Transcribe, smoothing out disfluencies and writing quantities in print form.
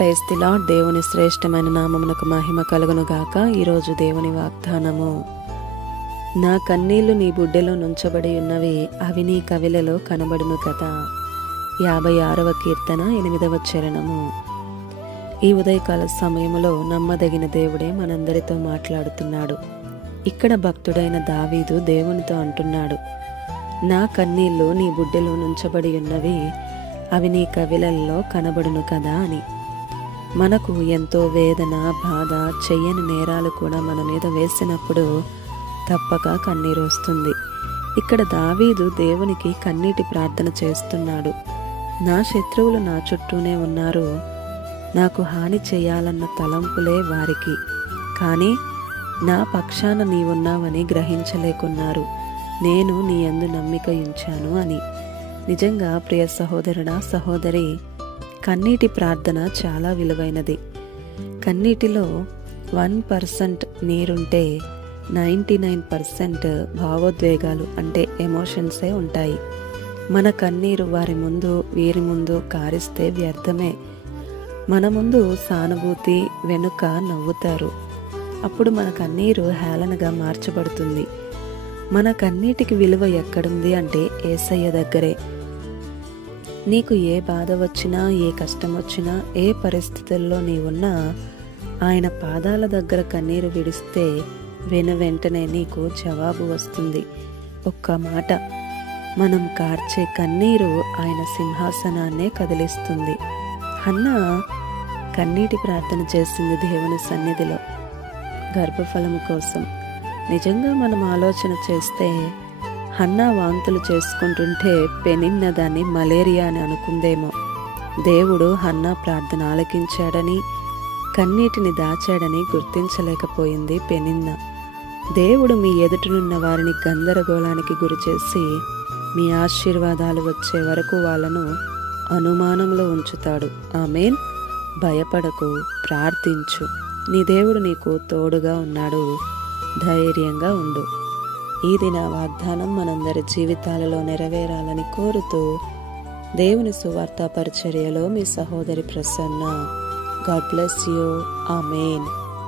Praise the lord. దేవుని శ్రేష్టమైన నామమునకు మహిమ కలుగును గాక. ఈరోజు దేవుని వాగ్దానము, నా కన్నీళ్లు నీ బుడ్డెలో నుంచబడి ఉన్నవి, అవి నీ కవిలలో కనబడును కదా. 56వ కీర్తన 8వ చరణము. ఈ ఉదయకాల సమయంలో నమ్మదగిన దేవుడే మనందరితో మాట్లాడుతున్నాడు. ఇక్కడ భక్తుడైన దావీదు దేవునితో అంటున్నాడు, నా కన్నీళ్లు నీ బుడ్డెలో నుంచబడి ఉన్నవి, అవి నీ కవిలల్లో కనబడును కదా అని. మనకు ఎంతో వేదన, బాధ, చెయ్యని నేరాలు కూడా మన మీద వేసినప్పుడు తప్పక కన్నీరు వస్తుంది. ఇక్కడ దావీదు దేవునికి కన్నీటి ప్రార్థన చేస్తున్నాడు. నా శత్రువులు నా చుట్టూనే ఉన్నారు, నాకు హాని చేయాలన్న తలంపులే వారికి, కానీ నా పక్షాన నీవున్నావని గ్రహించలేకున్నారు. నేను నీ యందు నమ్మిక ఉంచాను అని. నిజంగా ప్రియ సహోదరుడా, సహోదరి, కన్నీటి ప్రార్థన చాలా విలువైనది. కన్నీటిలో 1% నీరుంటే 99% భావోద్వేగాలు అంటే ఎమోషన్సే ఉంటాయి. మన కన్నీరు వారి ముందు, వీరి ముందు కారిస్తే వ్యర్థమే. మన ముందు సానుభూతి, వెనుక నవ్వుతారు. అప్పుడు మన కన్నీరు హేళనగా మార్చబడుతుంది. మన కన్నీటికి విలువ ఎక్కడుంది అంటే యేసయ్య దగ్గరే. నీకు ఏ బాధ వచ్చినా, ఏ కష్టం వచ్చినా, ఏ పరిస్థితుల్లో నీవున్నా ఆయన పాదాల దగ్గర కన్నీరు విడిస్తే వెంటనే నీకు జవాబు వస్తుంది. ఒక్క మాట, మనం కార్చే కన్నీరు ఆయన సింహాసనాన్నే కదిలిస్తుంది. హన్నా కన్నీటి ప్రార్థన చేసింది దేవుని సన్నిధిలో గర్భఫలము కోసం. నిజంగా మనం ఆలోచన చేస్తే హన్నా వాంతులు చేసుకుంటుంటే పెనిన్న దాన్ని మలేరియా అని అనుకుందేమో. దేవుడు హన్నా ప్రార్థన ఆలకించాడని, కన్నీటిని దాచాడని గుర్తించలేకపోయింది పెనిన్న. దేవుడు మీ ఎదుటనున్న వారిని గందరగోళానికి గురిచేసి మీ ఆశీర్వాదాలు వచ్చే వరకు వాళ్ళను అనుమానంలో ఉంచుతాడు. ఆమేన్. భయపడకు, ప్రార్థించు. నీ దేవుడు నీకు తోడుగా ఉన్నాడు. ధైర్యంగా ఉండు. ఈ దిన వాగ్దానం మనందరి జీవితాలలో నెరవేరాలని కోరుతూ దేవుని సువార్త పరిచర్యలో మీ సహోదరి Prasanna. God bless you. Amen.